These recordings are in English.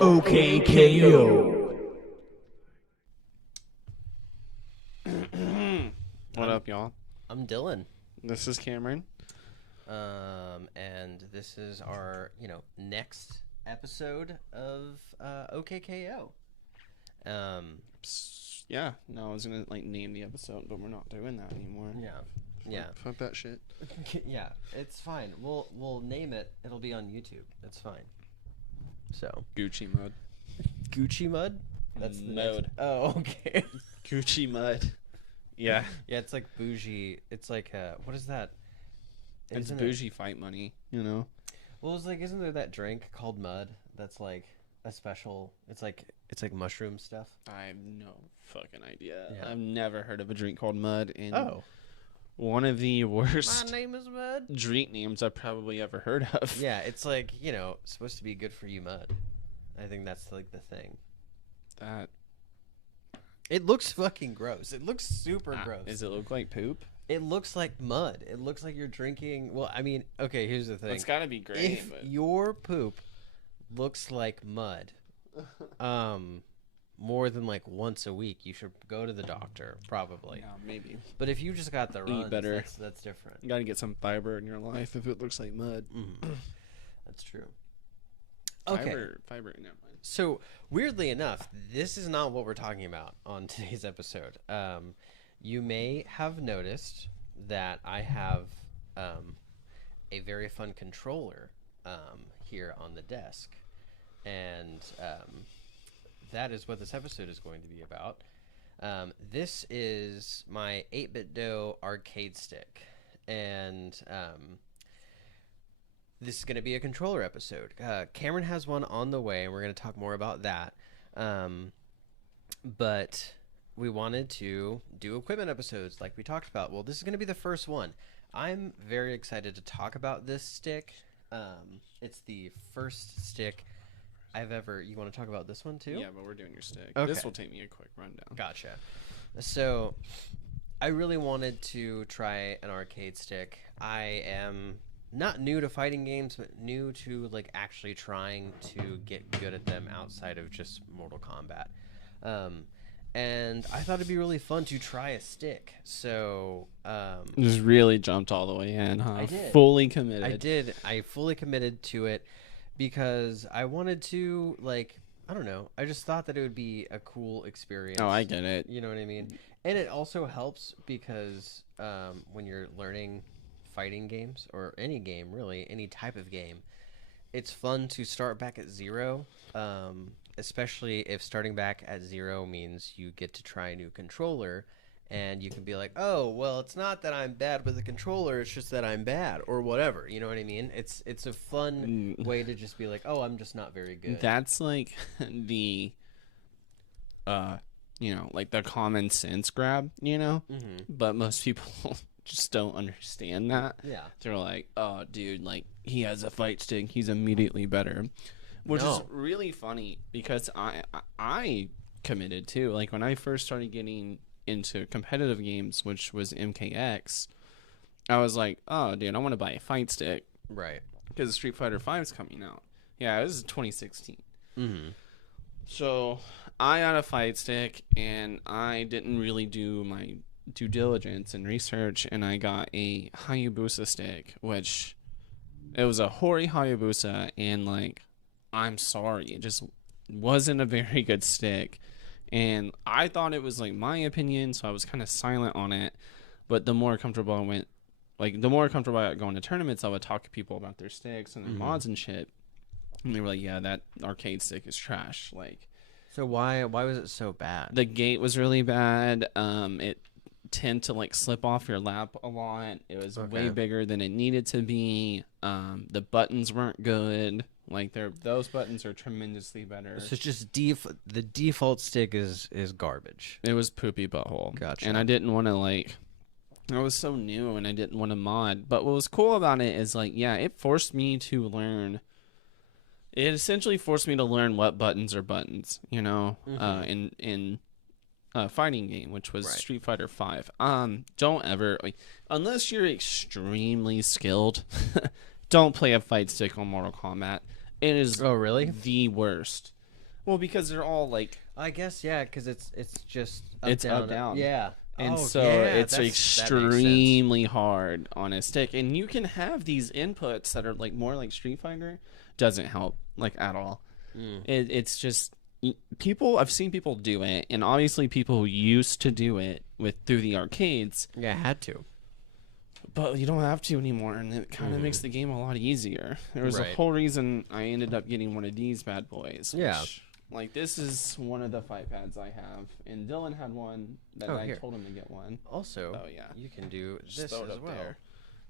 OKKO. What up, y'all? I'm Dylan. This is Cameron. And this is our, next episode of OKKO. Yeah, no, I was gonna name the episode, but we're not doing that anymore. Yeah. Fuck that shit. Yeah, it's fine. We'll name it. It'll be on YouTube. It's fine. So Gucci Mud. Gucci Mud. That's the Mode. Oh, okay. Gucci Mud. Yeah. Yeah, it's like bougie. It's like what is that? It's bougie fight money, you know. Well, it's like, isn't there that drink called Mud? That's like a special. It's like mushroom stuff. I have no fucking idea. Yeah. I've never heard of a drink called Mud, and Oh, one of the worst my name is Mud. drink names I've probably ever heard of. Yeah, it's like, supposed to be good for you mud. I think that's like the thing. That It looks fucking gross. It looks super gross. Does it look like poop? It looks like mud. It looks like you're drinking. Well, I mean, okay, here's the thing. It's gotta be great. If But your poop looks like mud, more than like once a week, you should go to the doctor, probably. yeah, maybe But if you just got the runs, better. that's different. you gotta get some fiber in your life if it looks like mud. That's true. Okay. Fiber. Never mind. So, weirdly enough, this is not what we're talking about on today's episode. You may have noticed that I have a very fun controller here on the desk. And that is what this episode is going to be about. This is my 8BitDo arcade stick. And this is going to be a controller episode. Cameron has one on the way, and we're going to talk more about that. But we wanted to do equipment episodes like we talked about. Well, this is going to be the first one. I'm very excited to talk about this stick. It's the first stick I've ever... You want to talk about this one, too? Yeah, but we're doing your stick. Okay. This will take me a quick rundown. Gotcha. So, I really wanted to try an arcade stick. I am not new to fighting games, but new to actually trying to get good at them outside of just Mortal Kombat. And I thought it'd be really fun to try a stick. So, Just really jumped all the way in, huh? I did. Fully committed. I did. I fully committed to it because I wanted to, I don't know. I just thought that it would be a cool experience. Oh, I get it. You know what I mean? And it also helps because when you're learning fighting games, or any game, really, any type of game, it's fun to start back at zero, especially if starting back at zero means you get to try a new controller, and you can be like, oh, well, it's not that I'm bad with the controller, it's just that I'm bad, or whatever, you know what I mean? It's a fun way to just be like, oh, I'm just not very good. That's like the the common sense grab, but most people just don't understand that. Yeah. They're like, oh, dude, he has a fight stick, he's immediately better, which is really funny because I committed too. Like when I first started getting into competitive games, which was MKX, I was like, oh, dude, I want to buy a fight stick, right? Because Street Fighter V is coming out. Yeah, this is 2016. So I got a fight stick, and I didn't really do my due diligence and research, and I got a Hayabusa stick, which it was a Hori Hayabusa, and I'm sorry, it just wasn't a very good stick. And I thought it was my opinion, so I was kind of silent on it. But the more comfortable I went, the more comfortable I got going to tournaments, I would talk to people about their sticks and their mods and shit. And they were like, yeah, that arcade stick is trash. So why was it so bad? The gate was really bad. It tend to slip off your lap a lot. It was way bigger than it needed to be. The buttons weren't good. Those buttons are tremendously better. So it's just the default stick is garbage. It was poopy butthole. Gotcha. And I didn't want to I was so new and I didn't want to mod. But what was cool about it is like, yeah, it forced me to learn. It essentially forced me to learn what buttons are buttons, you know, in a fighting game, which was Street Fighter V. Don't ever, like, unless you're extremely skilled, don't play a fight stick on Mortal Kombat. It is really the worst. Well, because they're all like, I guess because it's just up down. Yeah. And it's extremely hard on a stick. And you can have these inputs that are like more like Street Fighter. Doesn't help like at all. It's just I've seen people do it, and obviously people who used to do it through the arcades. Yeah, I had to. But you don't have to anymore, and it kind of makes the game a lot easier. There was a whole reason I ended up getting one of these bad boys. Like, this is one of the fight pads I have, and Dylan had one that I told him to get one. Also, you can do this as well. There.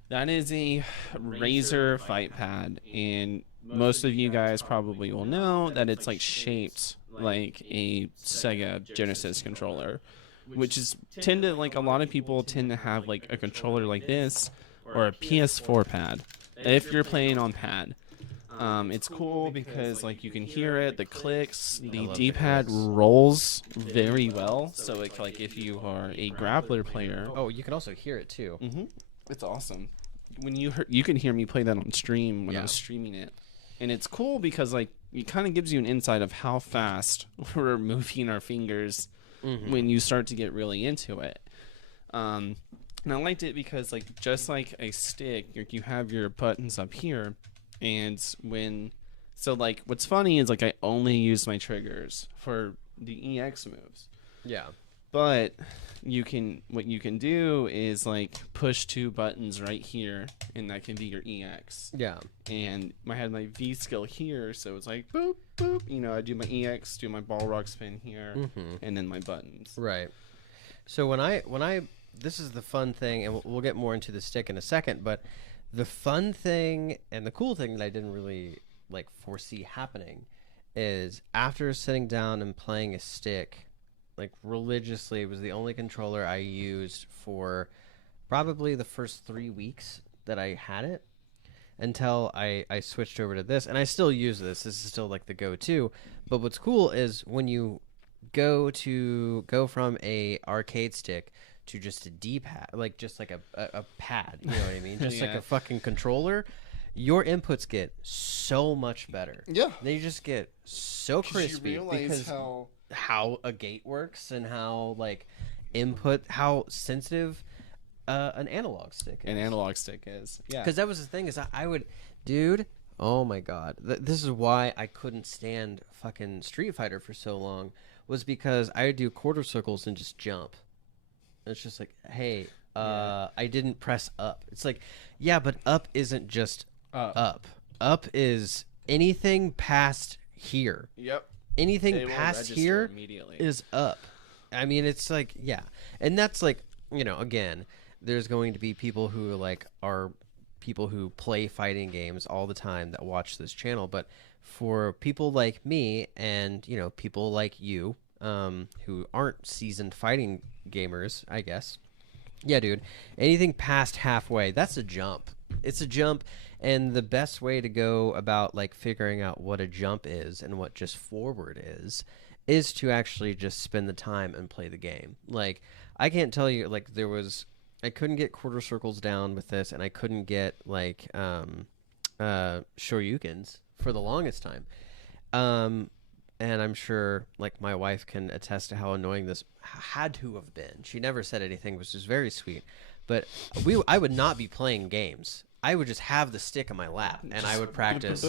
That is a Razer fight pad, and most of you guys probably will know that it's like shaped like a Sega Genesis controller, which is like a lot of people tend to have like a controller like this or a PS4 pad if you're playing on pad. It's cool because like you can hear it, the clicks, the D-pad rolls very well. So it's like if you are a grappler player, you can also hear it too. It's awesome. When you can hear me play that on stream when I was streaming it, and it's cool because like it kind of gives you an insight of how fast we're moving our fingers when you start to get really into it. And I liked it because like just like a stick, you have your buttons up here. And like what's funny is like I only use my triggers for the EX moves. Yeah. But what you can do is like push 2 buttons right here, and that can be your EX. Yeah. And I had my V skill here, so it's like boop boop. You know, I do my EX, do my ball rock spin here, and then my buttons. Right. So when I this is the fun thing, and we'll get more into the stick in a second, but the fun thing and the cool thing that I didn't really like foresee happening is after sitting down and playing a stick like religiously, it was the only controller I used for probably the first 3 weeks that I had it until I switched over to this, and I still use this. This is still like the go-to. But what's cool is when you go from a arcade stick to just a D-pad, like just like a pad, you know what I mean? Just like a fucking controller, your inputs get so much better. Yeah. They just get so crispy you realize because how a gate works and how like how sensitive an analog stick is. Yeah. Because that was the thing is I would, dude, oh my God. This is why I couldn't stand fucking Street Fighter for so long, was because I would do quarter circles and just jump. It's just like, hey, I didn't press up. It's like, yeah, but up isn't just up. Up is anything past here. Yep. Anything past here is up. I mean, it's like, yeah. And that's like, you know, again, there's going to be people who are people who play fighting games all the time that watch this channel. But for people like me and, you know, people like you, who aren't seasoned fighting gamers, I guess. Yeah, dude. Anything past halfway, that's a jump. It's a jump, and the best way to go about like figuring out what a jump is and what just forward is to actually just spend the time and play the game. Like, I can't tell you, like, I couldn't get quarter circles down with this, and I couldn't get like shoryukens for the longest time. And I'm sure, like, my wife can attest to how annoying this had to have been. She never said anything, which is very sweet. But I would not be playing games. I would just have the stick in my lap, and I would practice.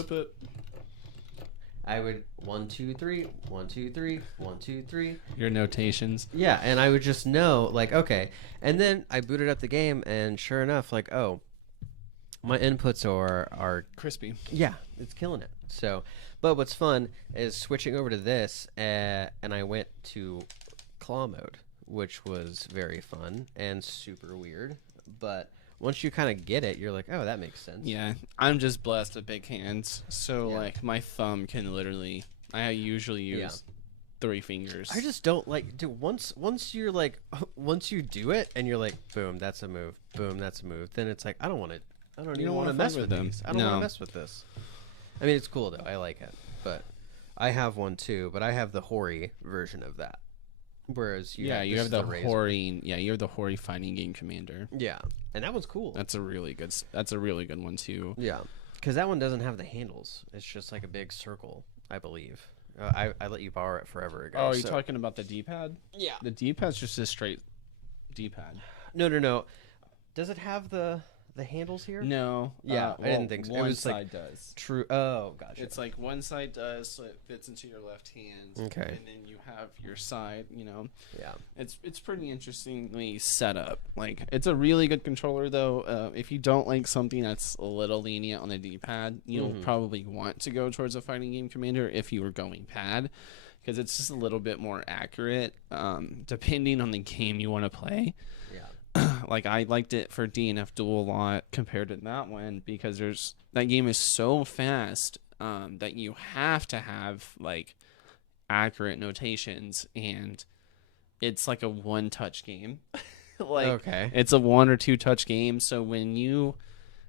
I would 1, 2, 3, 1, 2, 3, 1, 2, 3. Your notations. Yeah, and I would just know, like, okay. And then I booted up the game, and sure enough, like, oh, my inputs are crispy. Yeah, it's killing it. So, but what's fun is switching over to this, and I went to claw mode, which was very fun and super weird. But once you kind of get it, you're like, oh, that makes sense. Yeah, I'm just blessed with big hands, so like my thumb can literally. I usually use 3 fingers. I just don't like. Dude, once you're like, once you do it and you're like, boom, that's a move. Boom, that's a move. Then it's like, I don't want to. I don't even want to mess with them. I don't want to mess with this. I mean, it's cool though. I like it, but I have one too. But I have the Hori version of that. Whereas you have the Hori. Yeah, you have the Hori fighting game commander. Yeah, and that one's cool. That's a really good one too. Yeah, because that one doesn't have the handles. It's just like a big circle, I believe. I let you borrow it forever ago. Oh, are you talking about the D-pad? Yeah. The D-pad's just a straight D-pad. No. Does it have the handles here? No. Yeah, I didn't think so. One it was side does. True. Oh, gotcha. It's like one side does, so it fits into your left hand. Okay. And then you have your side, Yeah. It's pretty interestingly set up. Like, it's a really good controller, though. If you don't like something that's a little lenient on the D-pad, you'll probably want to go towards a fighting game commander if you were going pad, because it's just a little bit more accurate, depending on the game you want to play. Yeah. Like, I liked it for DNF Duel a lot compared to that one, because that game is so fast that you have to have like accurate notations, and it's like a one-touch game. Like, okay. It's a 1 or 2 touch game, so when you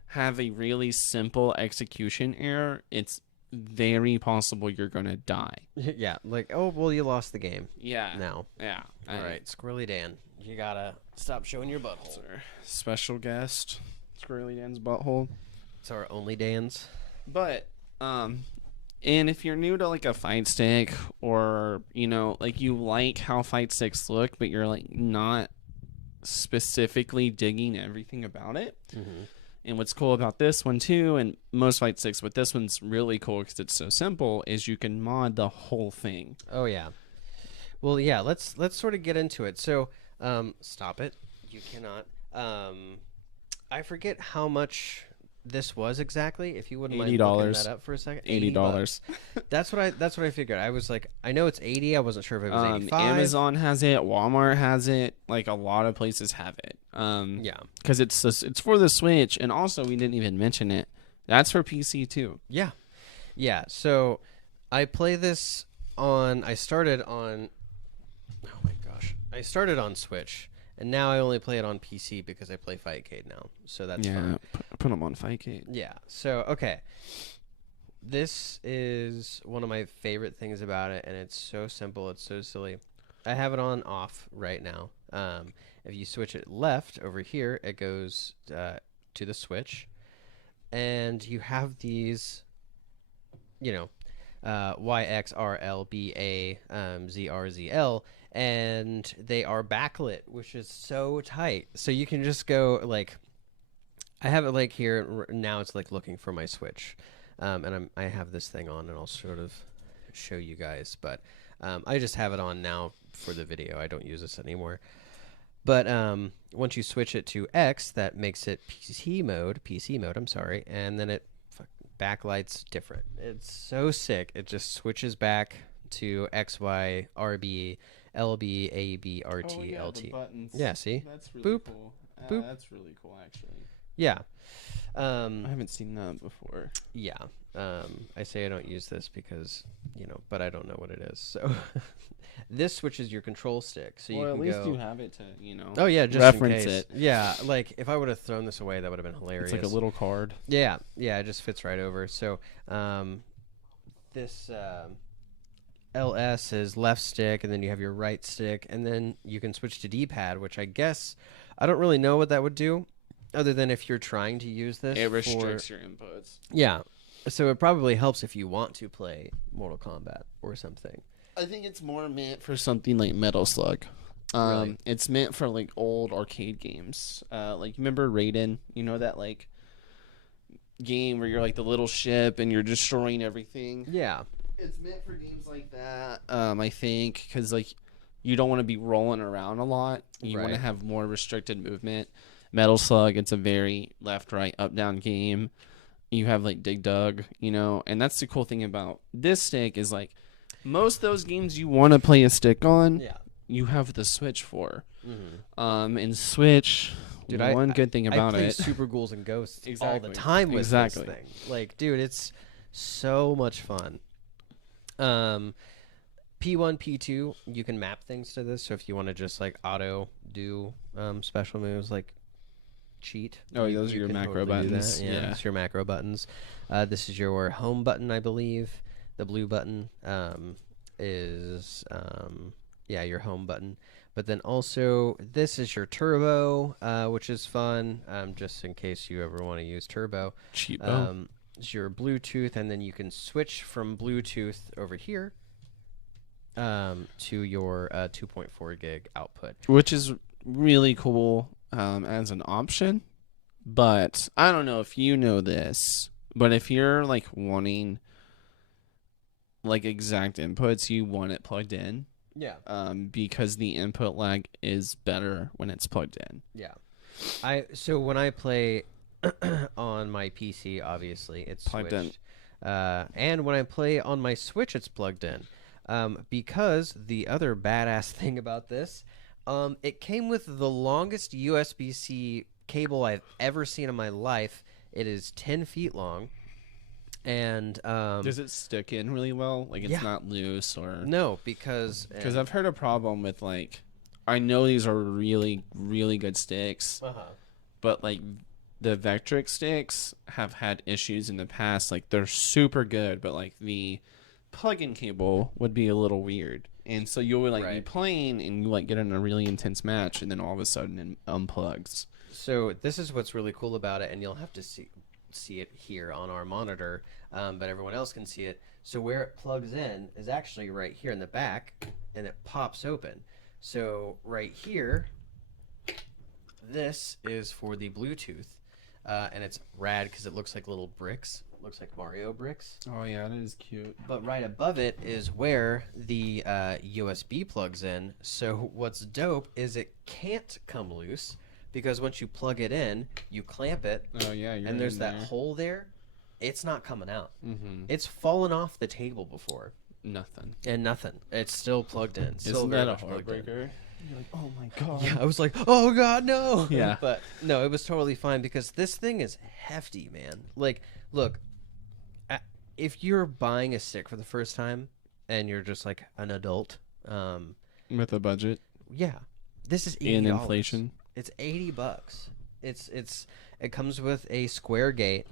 have a really simple execution error, it's very possible you're gonna die. Yeah, like, oh well, you lost the game. Yeah. Now. Yeah. All right, Squirrely Dan, you gotta stop showing your butthole. Our special guest, Squirrely Dan's butthole. It's our only Dan's. But, and if you're new to like a fight stick, or like you like how fight sticks look, but you're like not specifically digging everything about it. Mm-hmm. And what's cool about this one too, and most fight sticks, but this one's really cool because it's so simple, is you can mod the whole thing. Oh yeah. Well, yeah. Let's sort of get into it. So, stop it. You cannot. I forget how much this was exactly. If you wouldn't mind looking that up for a second. $80. That's what I figured. I was like, I know it's 80. I wasn't sure if it was 85. Amazon has it. Walmart has it. Like, a lot of places have it. Yeah. Because it's for the Switch, and also we didn't even mention it. That's for PC too. Yeah. Yeah. So I play this on. I started on. Oh my gosh! I started on Switch. And now I only play it on PC because I play Fightcade now. So that's fun. Put them on Fightcade. Yeah. So, okay. This is one of my favorite things about it, and it's so simple. It's so silly. I have it on off right now. If you switch it left over here, it goes to the Switch. And you have these, Y, X, R, L, B, A, Z, R, Z, L. And they are backlit, which is so tight. So you can just go like, I have it like here now. It's like looking for my Switch, and I have this thing on, and I'll sort of show you guys. But I just have it on now for the video. I don't use this anymore. But once you switch it to X, that makes it PC mode. I'm sorry, and then it backlights different. It's so sick. It just switches back to X, Y, R, B. LB, AB, RT, LT. The buttons. Yeah, see? That's really cool. Boop. That's really cool, actually. Yeah. I haven't seen that before. Yeah. I say I don't use this because, but I don't know what it is. So this switches your control stick. So you can at least you have it to, oh, yeah, just reference in case. it. Yeah, like if I would have thrown this away, that would have been hilarious. It's like a little card. Yeah. Yeah, it just fits right over. So this... LS is left stick, and then you have your right stick, and then you can switch to D-pad, which I guess I don't really know what that would do, other than if you're trying to use this. It restricts your inputs. Yeah, so it probably helps if you want to play Mortal Kombat or something. I think it's more meant for something like Metal Slug. Really? It's meant for like old arcade games. Like, remember Raiden? You know that like game where you're like the little ship and you're destroying everything? Yeah. It's meant for games like that, I think, because like you don't want to be rolling around a lot. You want to have more restricted movement. Metal Slug, it's a very left, right, up, down game. You have like Dig Dug, and that's the cool thing about this stick is like most of those games you want to play a stick on, you have the Switch for. Mm-hmm. And Switch, dude, one good thing about I play it, Super Ghouls and Ghosts all the time with this thing. Like, dude, it's so much fun. P1, P2, you can map things to this. So if you want to just like auto do special moves, like cheat. Oh, those are your macro buttons. Yeah, it's your macro buttons. This is your home button, I believe. The blue button is your home button. But then also this is your turbo, which is fun. Just in case you ever want to use turbo. Cheapo. It's your Bluetooth, and then you can switch from Bluetooth over here to your 2.4 gig output, which is really cool as an option. But I don't know if you know this, but if you're like wanting like exact inputs, you want it plugged in. Yeah. Because the input lag is better when it's plugged in. Yeah. So when I play on my PC, obviously it's plugged switched. And when I play on my Switch, it's plugged in. Because the other badass thing about this, it came with the longest USB-C cable I've ever seen in my life. It is 10 feet long. And does it stick in really well? Like it's not loose or no? Because I've heard a problem with like, I know these are really really good sticks, but like the Vectric sticks have had issues in the past. Like they're super good, but like the plug-in cable would be a little weird, and so you would like be playing and you like get in a really intense match, and then all of a sudden it unplugs. So this is what's really cool about it, and you'll have to see it here on our monitor, but everyone else can see it. So where it plugs in is actually right here in the back, and it pops open. So right here, this is for the Bluetooth, and it's rad because it looks like little bricks. It looks like Mario bricks. Oh yeah, that is cute. But right above it is where the USB plugs in. So what's dope is it can't come loose, because once you plug it in, you clamp it. Oh yeah, and there's that hole there. It's not coming out. Mm-hmm. It's fallen off the table before. Nothing. It's still plugged in. Isn't that a heartbreaker? You're like, oh my god. Yeah, I was like, oh god, no. Yeah. But no, it was totally fine because this thing is hefty, man. Like, look, if you're buying a stick for the first time and you're just like an adult, with a budget, this is $80. and inflation. It's $80. It comes with a square gate.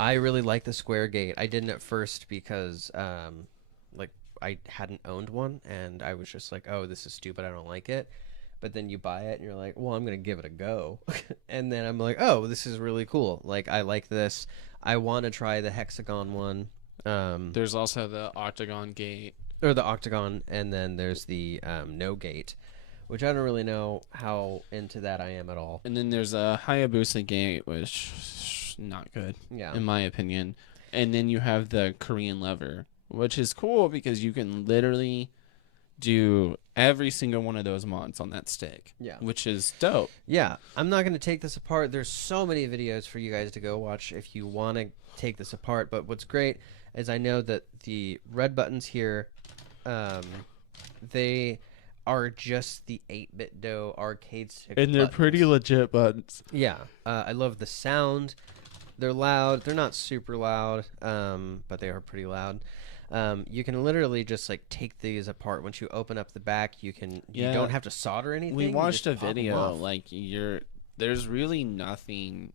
I really like the square gate. I didn't at first because like I hadn't owned one, and I was just like, oh, this is stupid, I don't like it. But then you buy it and you're like, well, I'm gonna give it a go. And then I'm like, oh, this is really cool. Like, I like this. I want to try the hexagon one. There's also the octagon gate, or the octagon, and then there's the no gate, which I don't really know how into that I am at all. And then there's a Hayabusa gate, which not good, in my opinion. And then you have the Korean lever, which is cool because you can literally do every single one of those mods on that stick, which is dope. Yeah, I'm not going to take this apart. There's so many videos for you guys to go watch if you want to take this apart. But what's great is I know that the red buttons here, they are just the 8BitDo arcade stick and they're buttons. pretty legit buttons. Yeah, I love the sound. They're loud. They're not super loud, but they are pretty loud. You can literally just like take these apart. Once you open up the back, you don't have to solder anything. We watched a video, like there's really nothing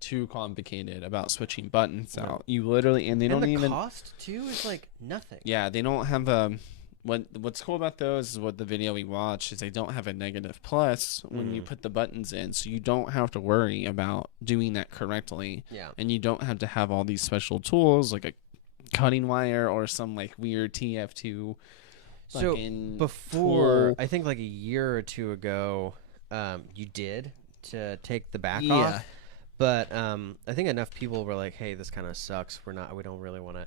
too complicated about switching buttons out. You literally, and they don't even cost too is like nothing. Yeah, they don't have what's cool about those is what the video we watched is they don't have a negative plus when you put the buttons in, so you don't have to worry about doing that correctly. Yeah, and you don't have to have all these special tools like a cutting wire or some like weird TF2. So before, I think like a year or two ago, you did to take the back off, but I think enough people were like, "Hey, this kind of sucks. We don't really want to.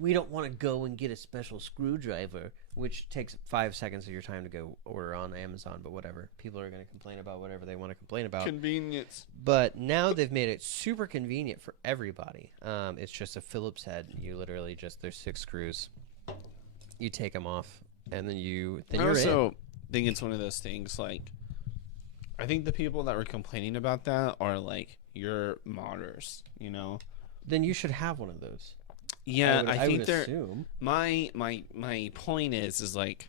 We don't want to go and get a special screwdriver," which takes 5 seconds of your time to go order on Amazon. But whatever, people are going to complain about whatever they want to complain about. Convenience. But now they've made it super convenient for everybody. It's just a Phillips head. You literally there's 6 screws. You take them off, and then you're in. I also think it's one of those things like, I think the people that were complaining about that are like your modders, you know. Then you should have one of those. Yeah, I think would they're assume. my point is like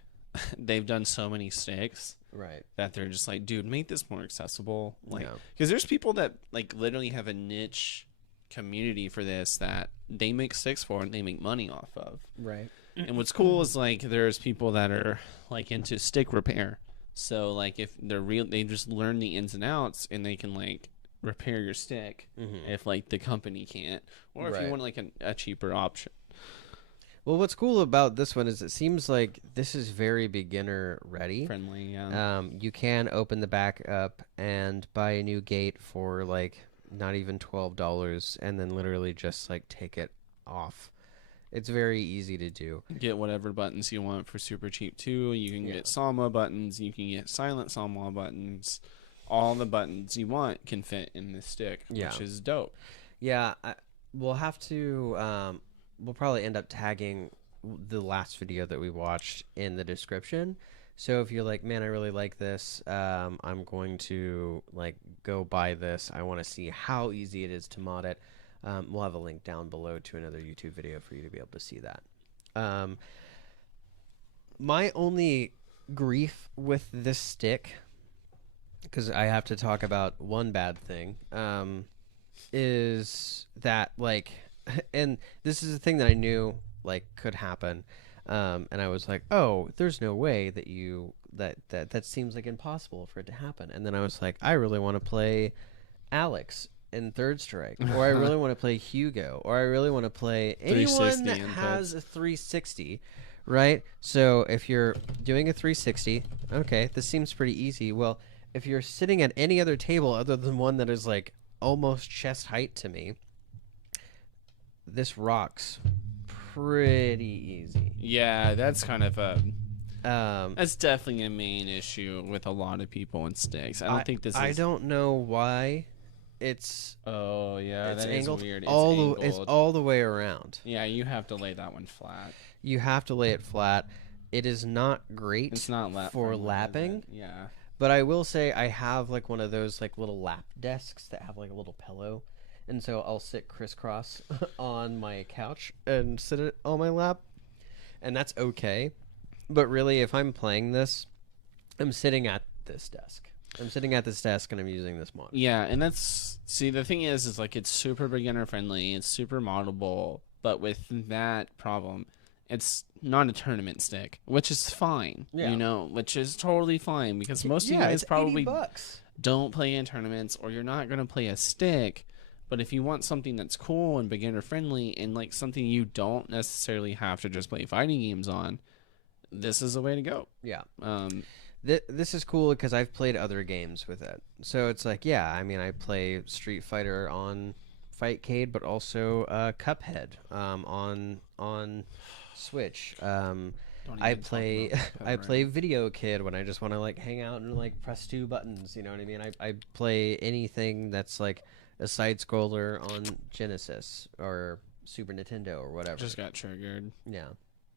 they've done so many sticks Right. that they're just like, dude, make this more accessible. Like, Yeah. because there's people that like literally have a niche community for this that they make sticks for and they make money off of. Right. And what's cool is like there's people that are like into stick repair. So like if they just learn the ins and outs and they can like repair your stick if like the company can't, or if you want like a cheaper option. Well, what's cool about this one is it seems like this is very beginner ready. Friendly, yeah. You can open the back up and buy a new gate for like not even $12 and then literally just like take it off. It's very easy to do. Get whatever buttons you want for super cheap too. You can get Sama buttons, you can get silent Sama buttons. All the buttons you want can fit in this stick, which is dope. Yeah, we'll have to we'll probably end up tagging the last video that we watched in the description. So if you're like, man, I really like this, I'm going to like go buy this. I want to see how easy it is to mod it. We'll have a link down below to another YouTube video for you to be able to see that. My only grief with this stick, because I have to talk about one bad thing, is that like, and this is a thing that I knew like could happen, and I was like, oh, there's no way that that seems like impossible for it to happen. And then I was like, I really want to play Alex in Third Strike, or I really want to play Hugo, or I really want to play anyone that has a 360, right? So if you're doing a 360, okay, this seems pretty easy. Well, if you're sitting at any other table other than one that is like almost chest height to me, this rocks pretty easy. Yeah, that's kind of a that's definitely a main issue with a lot of people in sticks. I don't think this is. I don't know why. It's that angled is weird. It's all the way around. Yeah, you have to lay that one flat. You have to lay it flat. It is not great. It's not for lapping. Yeah. But I will say I have like one of those like little lap desks that have like a little pillow, and so I'll sit crisscross on my couch and sit it on my lap, and that's okay. But really, if I'm playing this, I'm sitting at this desk. I'm sitting at this desk and I'm using this monitor. Yeah, and the thing is like it's super beginner friendly, it's super moddable, but with that problem, it's not a tournament stick, which is fine. Yeah. You know, which is totally fine because most of you guys probably don't play in tournaments, or you're not going to play a stick. But if you want something that's cool and beginner friendly and like something you don't necessarily have to just play fighting games on, this is the way to go. Yeah. This is cool because I've played other games with it. So it's like, yeah, I mean, I play Street Fighter on Fightcade, but also Cuphead on Switch. I play Video Kid when I just want to like hang out and like press two buttons. You know what I mean? I play anything that's like a side scroller on Genesis or Super Nintendo or whatever. Just got triggered. Yeah.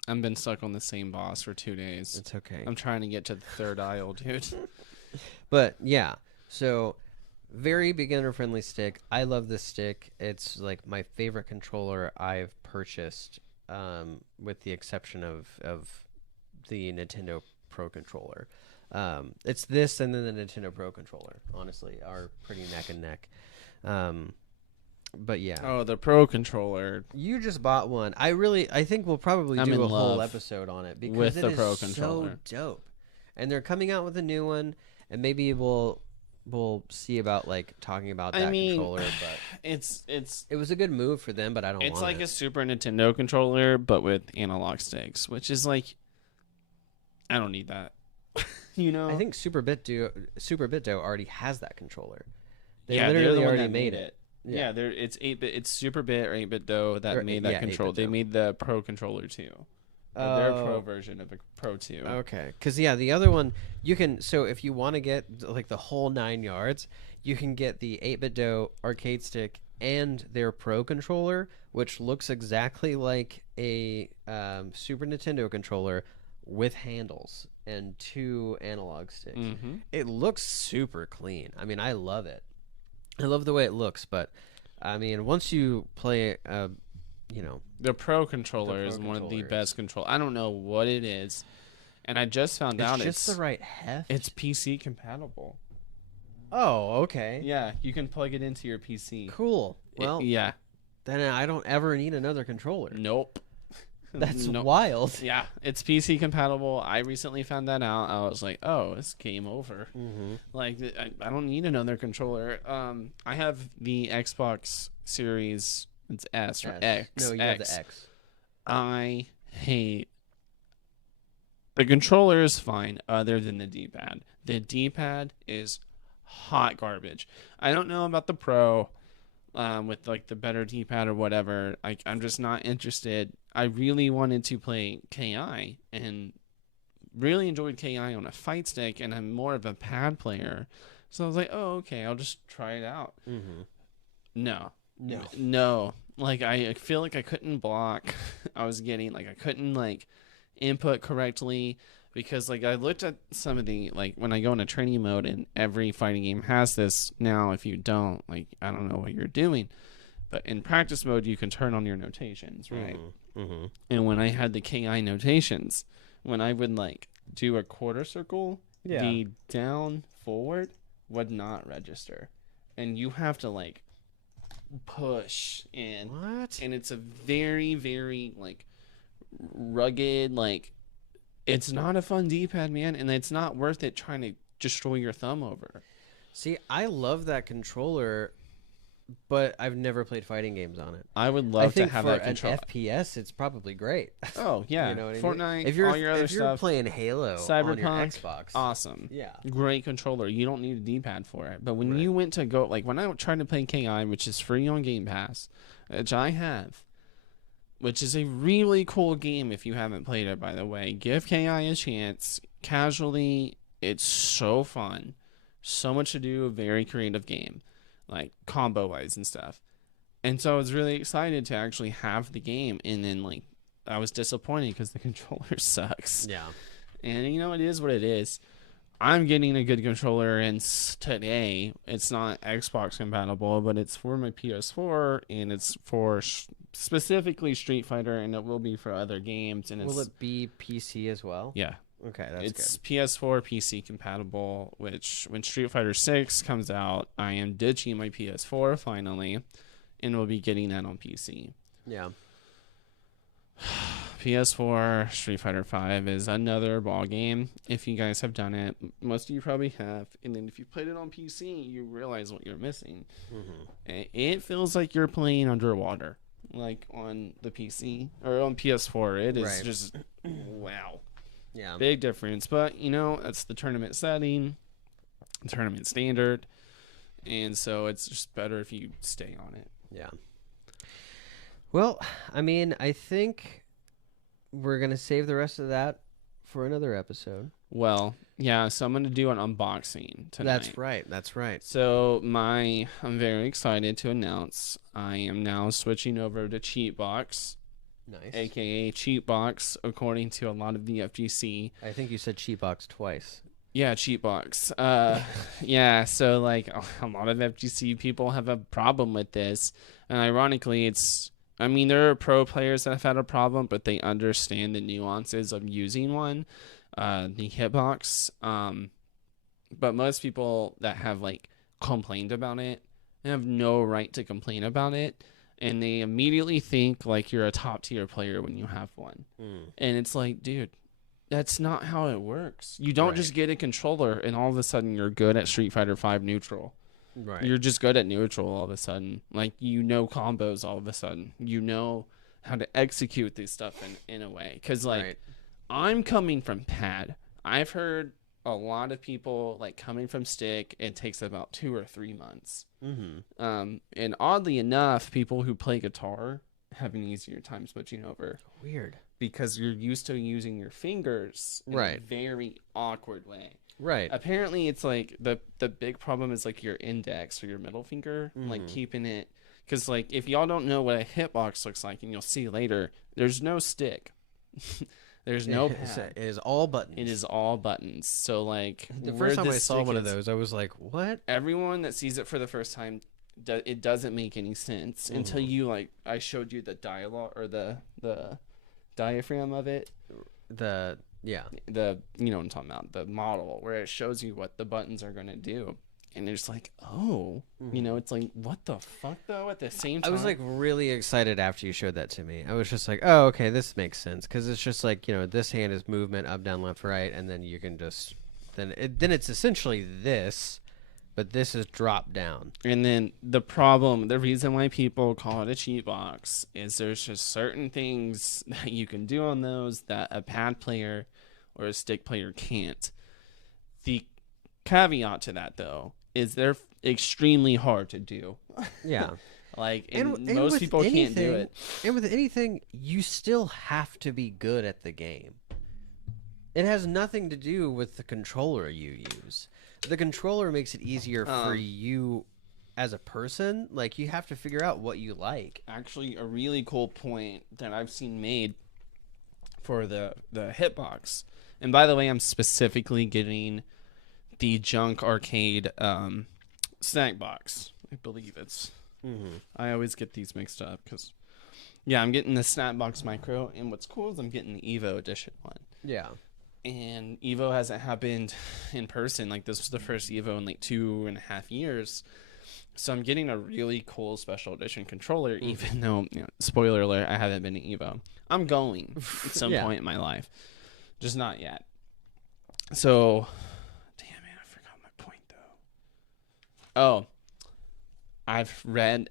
I've been stuck on the same boss for 2 days. It's okay. I'm trying to get to the third aisle, dude. But yeah, so very beginner friendly stick. I love this stick. It's like my favorite controller I've purchased, with the exception of the Nintendo Pro controller. It's this and then the Nintendo Pro controller, honestly, are pretty neck and neck. But yeah. Oh, the Pro controller. You just bought one. I think we'll probably do a whole episode on it because with it the is Pro so controller. dope. And they're coming out with a new one, and maybe we'll see about like talking about that controller. But it was a good move for them, but I don't. It's want like it. a Super Nintendo controller, but with analog sticks, which is like, I don't need that. You know, I think Super BitDo already has that controller. They they're literally the one already that made it. Yeah, it's 8-bit. It's Super Bit or 8BitDo that made that controller. They made the Pro controller too. Their Pro version of a Pro 2. Okay, because the other one you can. So if you want to get like the whole 9 yards, you can get the 8BitDo arcade stick and their Pro controller, which looks exactly like a Super Nintendo controller with handles and 2 analog sticks. Mm-hmm. It looks super clean. I mean, I love it. I love the way it looks, but I mean, once you play The Pro controller is one of the best control. I don't know what it is, and I just found out it's just the right heft. It's PC compatible. Oh, okay. Yeah, you can plug it into your PC. Cool. Well, yeah. Then I don't ever need another controller. Nope. That's wild. Yeah, it's PC compatible. I recently found that out. I was like, oh, it's game over. Like, I don't need another controller. I have the Xbox Series. It's S or X. No, you have the X. I hate the controller is fine other than the D-pad. The D-pad is hot garbage. I don't know about the Pro with like the better D-pad or whatever. I'm just not interested. I really wanted to play KI and really enjoyed KI on a fight stick, and I'm more of a pad player. So I was like, oh, okay, I'll just try it out. No. Like, I feel like I couldn't block. I couldn't, like, input correctly because, like, I looked at some of the, like, when I go into training mode, and every fighting game has this. Now, if you don't, like, I don't know what you're doing. But in practice mode, you can turn on your notations, right? And when I had the KI notations, when I would, like, do a quarter circle, the down forward would not register. And you have to, like, push in. What? And it's a very, very, like, rugged, like, it's not a fun D-pad, man, and it's not worth it trying to destroy your thumb over. See, I love that controller, but I've never played fighting games on it. I would love to have that controller. For an FPS, it's probably great. Oh, yeah. You know what I Fortnite, mean? If you're, all your other if you're stuff. playing Halo Cyberpunk, on your Xbox. Awesome. Yeah. Great controller. You don't need a D-pad for it. But when you went to go, like, when I tried to play KI, which is free on Game Pass, which I have, which is a really cool game if you haven't played it, by the way. Give KI a chance. Casually, it's so fun. So much to do, a very creative game, like combo-wise and stuff. And so I was really excited to actually have the game, and then, like, I was disappointed because the controller sucks. Yeah. And, you know, it is what it is. I'm getting a good controller, and today it's not Xbox compatible, but it's for my PS4, and it's for specifically Street Fighter, and it will be for other games. And will it be PC as well? Yeah. Okay, that's it's good. PS4 PC compatible, which when Street Fighter 6 comes out, I am ditching my PS4 finally, and we'll be getting that on PC. Yeah. PS4 Street Fighter 5 is another ball game. If you guys have done it, most of you probably have, and then if you played it on PC, you realize what you're missing. It feels like you're playing underwater, like on the PC or on PS4. It is just wow. Yeah. Big difference. But, you know, that's the tournament setting, tournament standard. And so it's just better if you stay on it. Yeah. Well, I mean, I think we're going to save the rest of that for another episode. Well, yeah, so I'm going to do an unboxing tonight. That's right. So I'm very excited to announce I am now switching over to Cheatbox. Nice. AKA Cheatbox, according to a lot of the FGC. I think you said Cheatbox twice. Yeah, Cheatbox. Yeah, so like a lot of FGC people have a problem with this. And ironically, there are pro players that have had a problem, but they understand the nuances of using one, the hitbox. But most people that have like complained about it have no right to complain about it. And they immediately think like you're a top tier player when you have one. And it's like, dude, that's not how it works. You don't just get a controller and all of a sudden you're good at Street Fighter 5 neutral. Right. You're just good at neutral all of a sudden. Like, you know combos all of a sudden. You know how to execute this stuff in a way. Because, like, I'm coming from pad. I've heard a lot of people, like, coming from stick, it takes about 2 or 3 months. And oddly enough, people who play guitar have an easier time switching over. Weird. Because you're used to using your fingers in a very awkward way. Right. Apparently, it's like the big problem is like your index or your middle finger, like keeping it. Because like if y'all don't know what a hitbox looks like, and you'll see later, there's no stick. There's no pad. It is all buttons. It is all buttons. So like the first time I saw one of those, I was like, "What?" Everyone that sees it for the first time it doesn't make any sense until you like I showed you the dialogue or the diaphragm of it. The you know what I'm talking about, the model where it shows you what the buttons are going to do. And it's like, oh, you know, it's like, what the fuck, though, at the same time? I was, like, really excited after you showed that to me. I was just like, oh, okay, this makes sense. Because it's just like, you know, this hand is movement, up, down, left, right. And then you can just, then it's essentially this, but this is drop down. And then the reason why people call it a cheat box is there's just certain things that you can do on those that a pad player or a stick player can't. The caveat to that, though, is they're extremely hard to do. Yeah. Like, and most people can't do it. And with anything, you still have to be good at the game. It has nothing to do with the controller you use. The controller makes it easier for you as a person. Like, you have to figure out what you like. Actually, a really cool point that I've seen made for the hitbox. And by the way, I'm specifically getting the Junk Arcade snack box. I believe it's. I always get these mixed up because, yeah, I'm getting the Snack Box Micro, and what's cool is I'm getting the Evo Edition one. Yeah. And Evo hasn't happened in person. Like, this was the first Evo in like 2.5 years. So I'm getting a really cool special edition controller, even though, you know, spoiler alert, I haven't been to Evo. I'm going at some point in my life. Just not yet. So, damn it, I forgot my point, though. Oh, I've read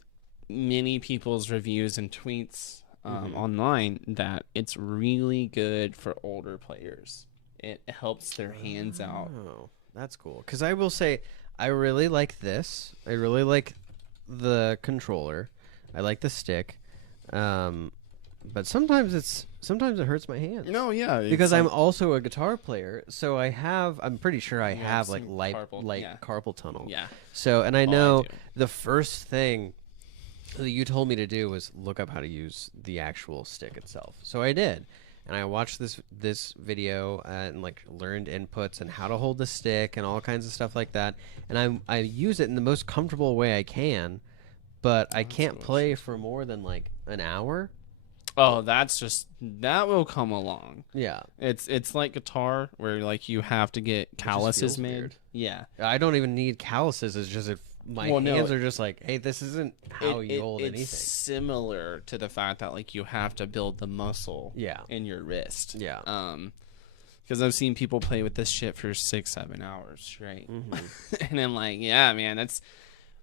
many people's reviews and tweets online that it's really good for older players. It helps their hands out. Oh, that's cool. Because I will say, I really like this. I really like the controller. I like the stick. But sometimes it hurts my hands. No, yeah. Because I'm also a guitar player, so I'm pretty sure I have like carpal tunnel. Yeah. So, and I know the first thing that you told me to do was look up how to use the actual stick itself. So I did. And I watched this video and like learned inputs and how to hold the stick and all kinds of stuff like that. And I use it in the most comfortable way I can, but I can't play for more than like an hour. Oh, that will come along. Yeah. It's like guitar where like you have to get calluses made. Weird. Yeah. I don't even need calluses. It's just my hands are just like, hey, this isn't how you hold anything. It's similar to the fact that like you have to build the muscle in your wrist. Yeah. Because I've seen people play with this shit for 6-7 hours straight. And then like, yeah, man, that's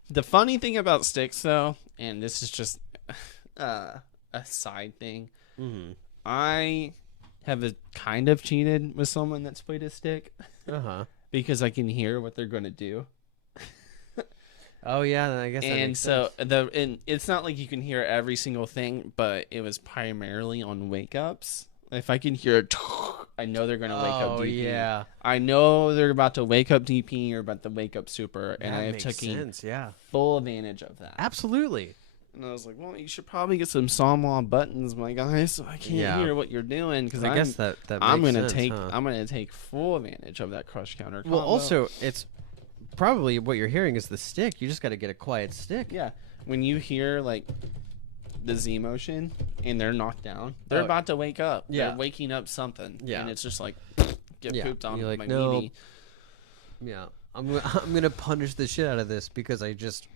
the funny thing about sticks though, and this is just a side thing. I have kind of cheated with someone that's played a stick because I can hear what they're going to do. Oh yeah, I guess. And so and it's not like you can hear every single thing, but it was primarily on wake ups. If I can hear it, I know they're gonna wake up DP. Yeah, I know they're about to wake up DP or about to wake up super, and I have taken full advantage of that. Absolutely. And I was like, well, you should probably get some Sawmaw buttons, my guy, so I can't hear what you're doing. Because I guess that I'm gonna I'm gonna take full advantage of that crush counter combo. Well, also it's probably what you're hearing is the stick. You just got to get a quiet stick. Yeah, when you hear like the Z motion and they're knocked down, they're about to wake up. Yeah, they're waking up something. Yeah, and it's just like get pooped on like, my no. meaty. Yeah, I'm gonna punish the shit out of this because I just.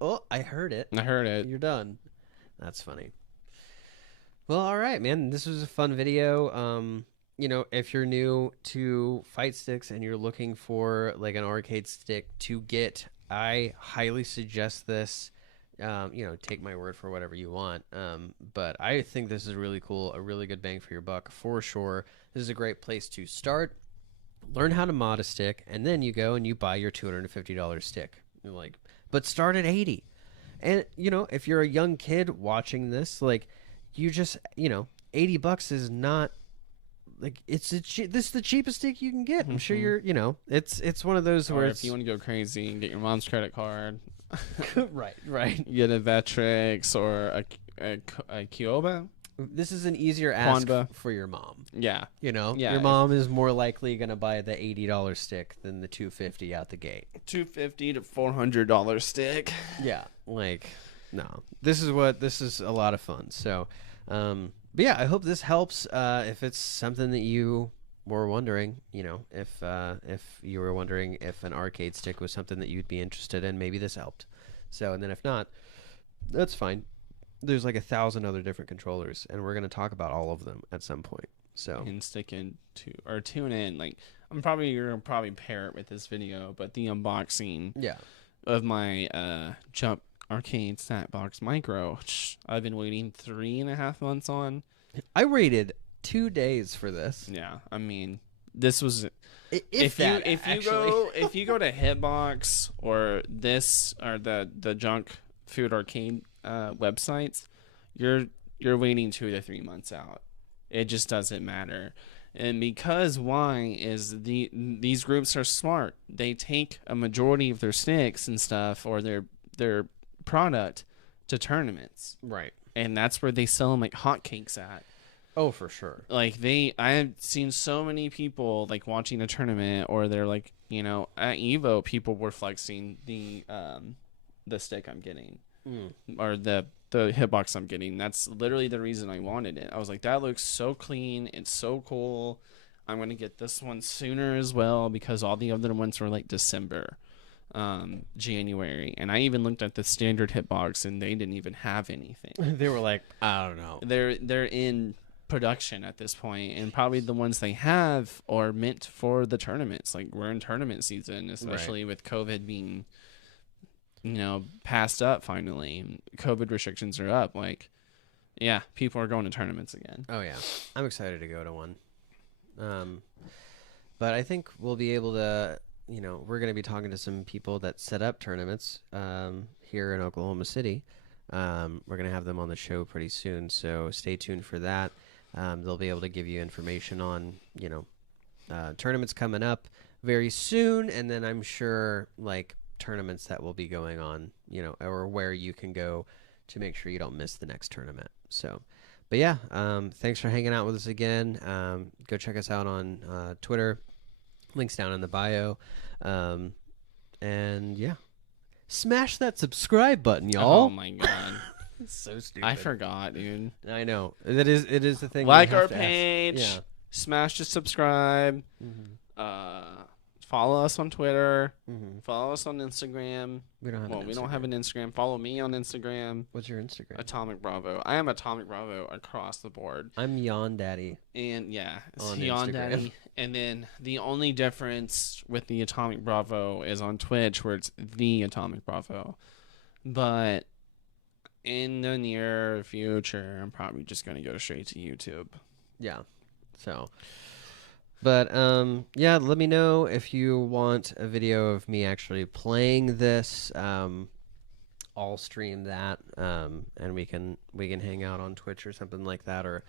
Oh, I heard it. I heard it. You're done. That's funny. Well, all right, man. This was a fun video. You know, if you're new to fight sticks and you're looking for like an arcade stick to get, I highly suggest this. You know, take my word for whatever you want. But I think this is really cool, a really good bang for your buck for sure. This is a great place to start. Learn how to mod a stick, and then you go and you buy your $250 stick. You're like, but start at 80. And, you know, if you're a young kid watching this, like, you just, you know, $80 is not, like, this is the cheapest stick you can get. I'm sure you're, you know, it's one of those or where if you want to go crazy and get your mom's credit card. Right. Get a Vectrix or a Kyoba. This is an easier ask Quanba. for your mom. Yeah. You know, Yeah, your mom is more likely going to buy the $80 stick than the $250 out the gate. $250 to $400 stick. Yeah, like no. This is a lot of fun. So, but yeah, I hope this helps. If it's something that you were wondering, you know, if you were wondering if an arcade stick was something that you'd be interested in, maybe this helped. So, and then if not, that's fine. There's like 1,000 other different controllers, and we're going to talk about all of them at some point. So And stick in to or tune in. Like you're gonna pair it with this video, but the unboxing yeah, of my Jump Arcade Snack Box Micro, I've been waiting 3.5 months on. I waited 2 days for this. Yeah, I mean, this was If you go to Hitbox or this or the junk food arcade websites, you're waiting 2 to 3 months out. It just doesn't matter. And because why is these groups are smart. They take a majority of their sticks and stuff or their product to tournaments. Right. And that's where they sell them like hotcakes at. Oh, for sure. Like I have seen so many people like watching a tournament, or they're like, you know, at Evo, people were flexing the stick I'm getting, or the hitbox I'm getting. That's literally the reason I wanted it. I was like, that looks so clean. It's so cool. I'm gonna get this one sooner as well because all the other ones were like December, January, and I even looked at the standard hitbox and they didn't even have anything. They were like, I don't know. They're in production at this point, and probably the ones they have are meant for the tournaments. Like we're in tournament season, especially with COVID being, you know, passed up finally. COVID restrictions are up. Like, yeah, people are going to tournaments again. Oh yeah, I'm excited to go to one. But I think we'll be able to, you know, we're going to be talking to some people that set up tournaments here in Oklahoma City. We're going to have them on the show pretty soon, so stay tuned for that. They'll be able to give you information on, you know, tournaments coming up very soon, and then I'm sure like tournaments that will be going on, you know, or where you can go to make sure you don't miss the next tournament. So, but yeah, thanks for hanging out with us again. Go check us out on Twitter. Links down in the bio. And yeah, smash that subscribe button, y'all. Oh my god. It's so stupid. I forgot, dude. I know. It is the thing. Like we have our to ask. page. Yeah. Smash to subscribe. Follow us on Twitter. Follow us on Instagram. We don't have an Instagram. We don't have an Instagram. Follow me on Instagram. What's your Instagram? Atomic Bravo. I am Atomic Bravo across the board. I'm Yawn Daddy. And yeah, it's On Yon Instagram. Daddy. And then the only difference with the Atomic Bravo is on Twitch, where it's the Atomic Bravo. But in the near future, I'm probably just going to go straight to YouTube. Yeah. So, but yeah, let me know if you want a video of me actually playing this. I'll stream that, and we can hang out on Twitch or something like that. Or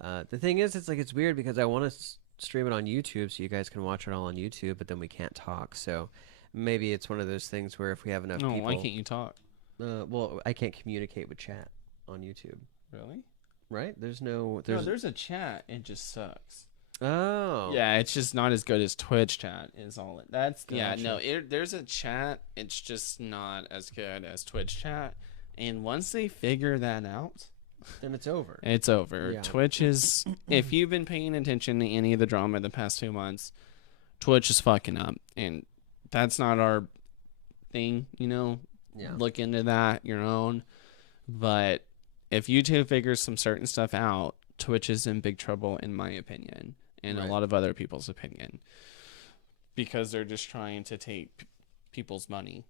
the thing is, it's weird because I want to stream it on YouTube so you guys can watch it all on YouTube, but then we can't talk. So maybe it's one of those things where if we have enough people, why can't you talk? Well, I can't communicate with chat on YouTube. Really? Right? There's a chat. It just sucks. Oh. Yeah, it's just not as good as Twitch chat is all it. That's Gotcha. Yeah, no, there's a chat. It's just not as good as Twitch chat. And once they figure that out, then it's over. It's over. Yeah. Twitch is, if you've been paying attention to any of the drama the past 2 months, Twitch is fucking up. And that's not our thing, you know? Yeah. Look into that your own. But if YouTube figures some certain stuff out, Twitch is in big trouble, in my opinion, and Right. a lot of other people's opinion, because they're just trying to take people's money.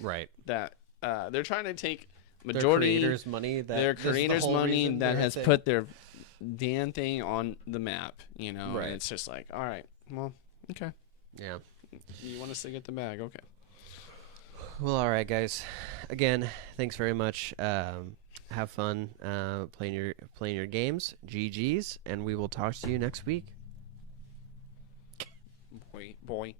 Right. That they're trying to take Their majority creators' money. their creators' money that has put their damn thing on the map. You know, Right. And it's just like, all right, well, okay, Yeah. you want us to get the bag, okay. Well, all right, guys. Again, thanks very much. Have fun playing your games. GGs, and we will talk to you next week. Boy.